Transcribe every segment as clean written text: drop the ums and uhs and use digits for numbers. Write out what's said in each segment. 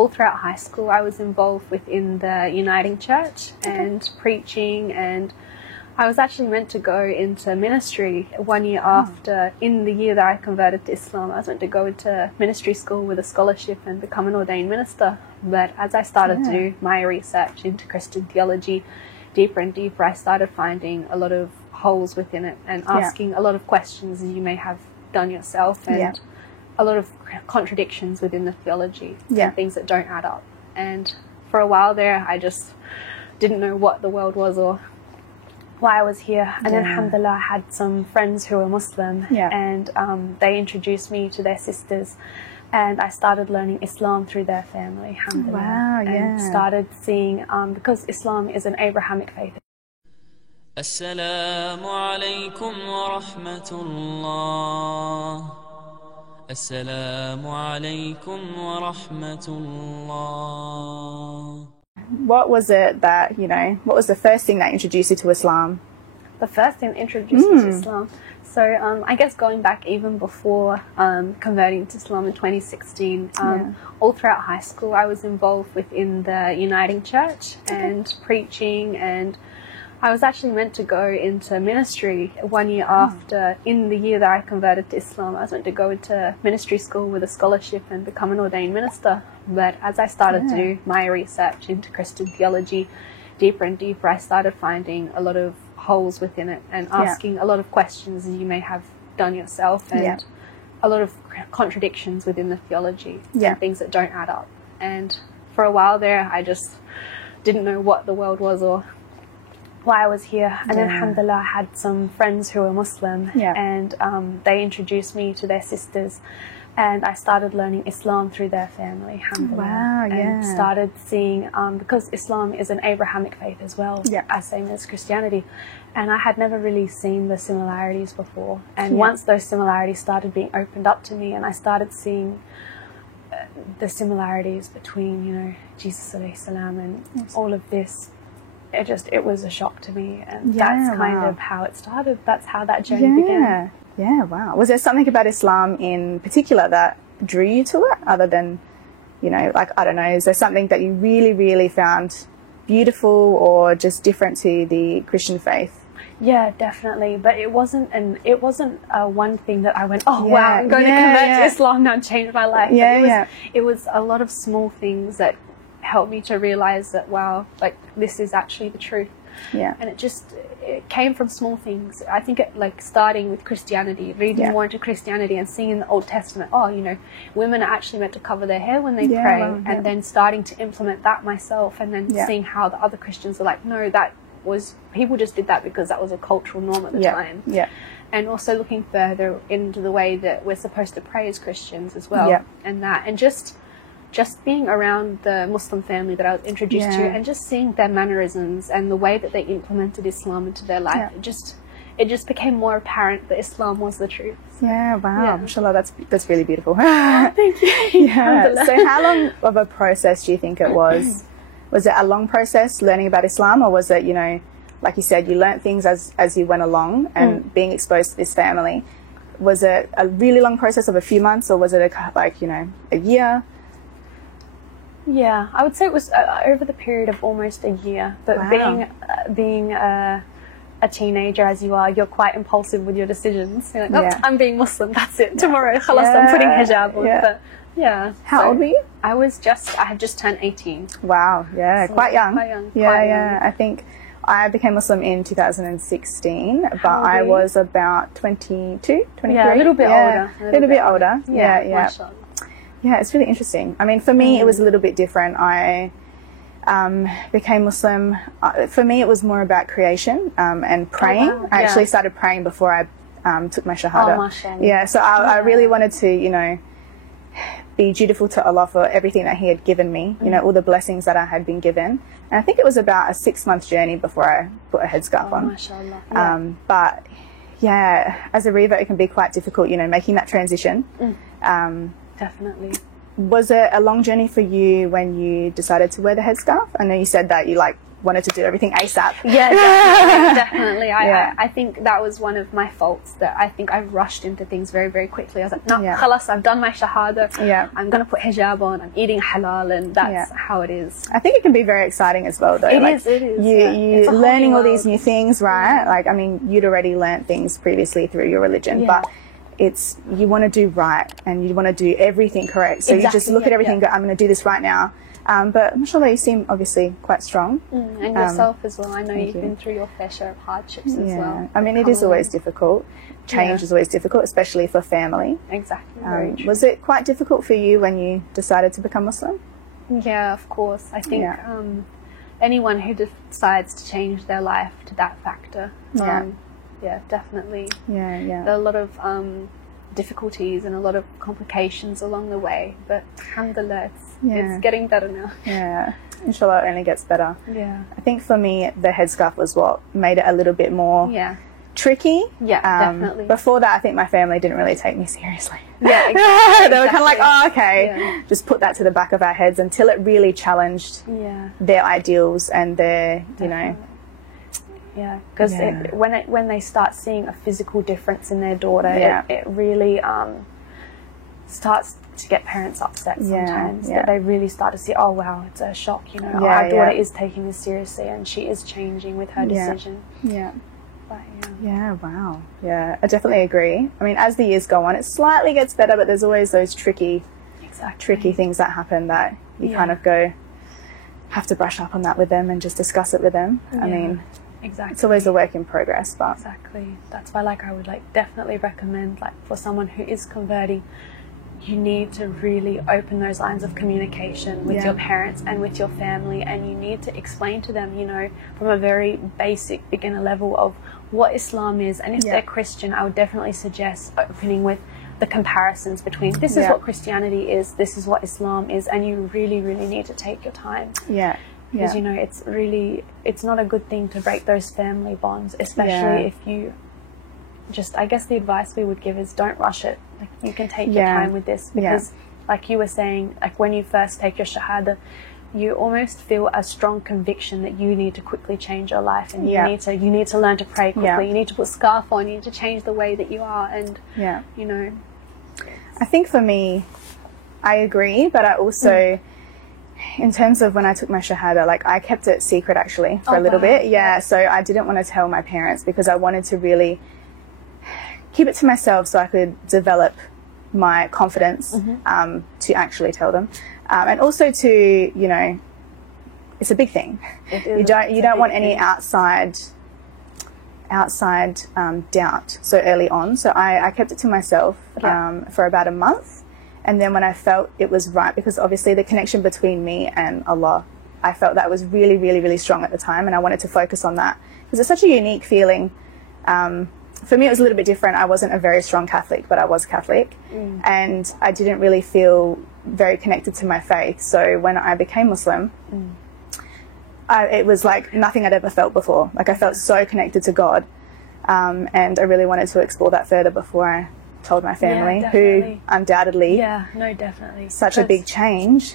all throughout high school, I was involved within the Uniting Church and preaching, and I was actually meant to go into ministry 1 year after. In the year that I converted to Islam, I was meant to go into ministry school with a scholarship and become an ordained minister. But as I started to do my research into Christian theology deeper and deeper, I started finding a lot of holes within it and asking a lot of questions as you may have done yourself, and a lot of contradictions within the theology and things that don't add up. And for a while there, I just didn't know what the world was or why I was here. And then alhamdulillah, I had some friends who were Muslim, and they introduced me to their sisters, and I started learning Islam through their family, alhamdulillah. Wow, and started seeing, because Islam is an Abrahamic faith. Assalamu alaikum wa rahmatullah. Assalamu alaikum wa rahmatullah. What was it that, what was the first thing that introduced you to Islam? The first thing that introduced me to Islam. So I guess going back even before converting to Islam in 2016, all throughout high school, I was involved within the Uniting Church and preaching, and I was actually meant to go into ministry 1 year after. In the year that I converted to Islam, I was meant to go into ministry school with a scholarship and become an ordained minister. But as I started to do my research into Christian theology deeper and deeper, I started finding a lot of holes within it and asking a lot of questions as you may have done yourself, and a lot of contradictions within the theology and things that don't add up. And for a while there, I just didn't know what the world was or why I was here. And then alhamdulillah, I had some friends who were Muslim, and they introduced me to their sisters, and I started learning Islam through their family, alhamdulillah. Wow, and started seeing, because Islam is an Abrahamic faith as well, as same as Christianity, and I had never really seen the similarities before. And once those similarities started being opened up to me, and I started seeing the similarities between, Jesus alayhi salam and all of this, it was a shock to me, and that's kind of how it started. That's how that journey began. Yeah, wow. Was there something about Islam in particular that drew you to it, other than, I don't know, is there something that you really, really found beautiful or just different to the Christian faith? Yeah, definitely. But it wasn't one thing that I went, wow, I'm going to convert to Islam now and change my life. It was a lot of small things that helped me to realize that, wow, this is actually the truth. And it came from small things. I think starting with Christianity, reading more into Christianity and seeing in the Old Testament, women are actually meant to cover their hair when they pray, and then starting to implement that myself, and then seeing how the other Christians are like, no, that was, people just did that because that was a cultural norm at the time. And also looking further into the way that we're supposed to pray as Christians as well, and just being around the Muslim family that I was introduced to, and just seeing their mannerisms and the way that they implemented Islam into their life, it just became more apparent that Islam was the truth. Mashallah, that's really beautiful. Thank you. So how long of a process do you think it was? Was it a long process learning about Islam, or was it, like you said, you learnt things as you went along, and being exposed to this family? Was it a really long process of a few months, or was it a year? Yeah, I would say it was over the period of almost a year. But being a teenager as you are, you're quite impulsive with your decisions. You're like, I'm being Muslim, that's it. Tomorrow, khalas, I'm putting hijab on. But How old were you? I had just turned 18. Wow, so quite young. Quite young. I think I became Muslim in 2016, but I was about 22, 23. Yeah, a little bit older. A little bit older. Mashallah. Yeah, it's really interesting. I mean, for me, it was a little bit different. I became Muslim. For me, it was more about creation and praying. I actually started praying before I took my shahada. Mashallah. So I really wanted to, be dutiful to Allah for everything that He had given me, all the blessings that I had been given. And I think it was about a 6-month journey before I put a headscarf on. Mashallah. But as a revert, it can be quite difficult, making that transition. Definitely. Was it a long journey for you when you decided to wear the headscarf? I know you said that you wanted to do everything ASAP. Yeah, definitely. I think that was one of my faults, that I think I rushed into things very, very quickly. I was like, no, khalas, I've done my shahada. I'm going to put hijab on. I'm eating halal, and that's how it is. I think it can be very exciting as well, though. It is. You're learning all these new things, right? Like, I mean, you'd already learned things previously through your religion, but you want to do right, and you want to do everything correct. So you just look at everything and go, I'm going to do this right now. But mashallah, you seem obviously quite strong. And yourself as well. I know you've been through your fair share of hardships as well. I mean, it is always difficult. Change is always difficult, especially for family. Exactly. Very true. Was it quite difficult for you when you decided to become Muslim? Yeah, of course. I think anyone who decides to change their life to that factor, definitely. There are a lot of difficulties and a lot of complications along the way, but alhamdulillah, it's getting better now. Yeah, inshallah, it only gets better. Yeah. I think for me, the headscarf was what made it a little bit more tricky. Yeah, definitely. Before that, I think my family didn't really take me seriously. Yeah, exactly. They were kind of like, oh, okay, just put that to the back of our heads, until it really challenged their ideals and their, you know. Yeah, because when they start seeing a physical difference in their daughter, it really starts to get parents upset sometimes. That they really start to see, oh wow, it's a shock, you know, our daughter is taking this seriously and she is changing with her decision. Wow. Yeah, I definitely agree. I mean, as the years go on, it slightly gets better, but there's always those tricky things that happen that you kind of have to brush up on that with them and just discuss it with them. I mean, it's always a work in progress, but that's why I would definitely recommend, for someone who is converting, you need to really open those lines of communication with your parents and with your family, and you need to explain to them, you know, from a very basic beginner level of what Islam is. And if they're Christian, I would definitely suggest opening with the comparisons between this is what Christianity is, this is what Islam is, and you really, really need to take your time. Because, you know, it's not a good thing to break those family bonds, especially if you I guess the advice we would give is don't rush it. You can take your time with this, because like you were saying, when you first take your shahada, you almost feel a strong conviction that you need to quickly change your life, and you need to learn to pray quickly. You need to put scarf on, you need to change the way that you are, and you know. I think for me, I agree, but I also, in terms of when I took my shahada, I kept it secret actually for a little bit. So I didn't want to tell my parents, because I wanted to really keep it to myself so I could develop my confidence to actually tell them, and also to, you know, it's a big thing. You don't want any outside doubt so early on. So I kept it to myself for about a month, and then when I felt it was right, because obviously the connection between me and Allah, I felt that was really, really, really strong at the time, and I wanted to focus on that because it's such a unique feeling. For me, it was a little bit different. I wasn't a very strong Catholic, but I was Catholic, and I didn't really feel very connected to my faith. So when I became Muslim, it was like nothing I'd ever felt before. I felt so connected to God, and I really wanted to explore that further before I told my family, who undoubtedly, definitely, such a big change.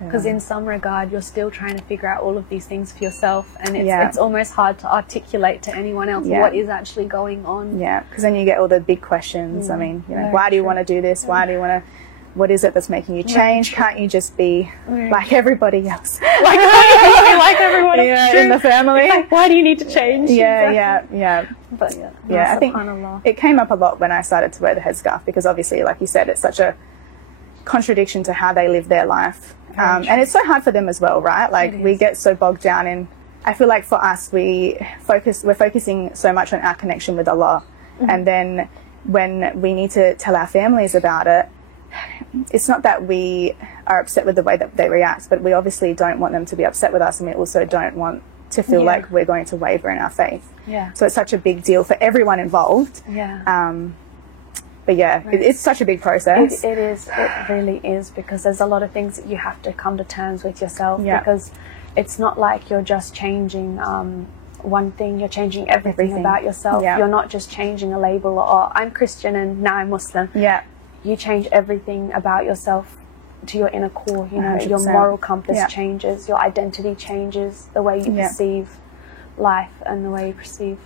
Because in some regard, you're still trying to figure out all of these things for yourself, and it's almost hard to articulate to anyone else what is actually going on. Because then you get all the big questions. I mean, you know, why do you want to do this? Why do you want to? What is it that's making you change? Can't you just be like everybody else? like everyone else in the family. Why do you need to change? But I think it came up a lot when I started to wear the headscarf, because obviously, like you said, it's such a contradiction to how they live their life. And it's so hard for them as well, right? We get so bogged down in, I feel like for us, we're focusing so much on our connection with Allah. And then when we need to tell our families about it, it's not that we are upset with the way that they react, but we obviously don't want them to be upset with us, and we also don't want to feel like we're going to waver in our faith. So it's such a big deal for everyone involved. But it's such a big process. It is. It really is, because there's a lot of things that you have to come to terms with yourself, because it's not like you're just changing one thing, you're changing everything about yourself. You're not just changing a label, or I'm Christian and now I'm Muslim. You change everything about yourself to your inner core. You know, 100%. your moral compass Yeah. changes, your identity changes, the way you perceive life and the way you perceive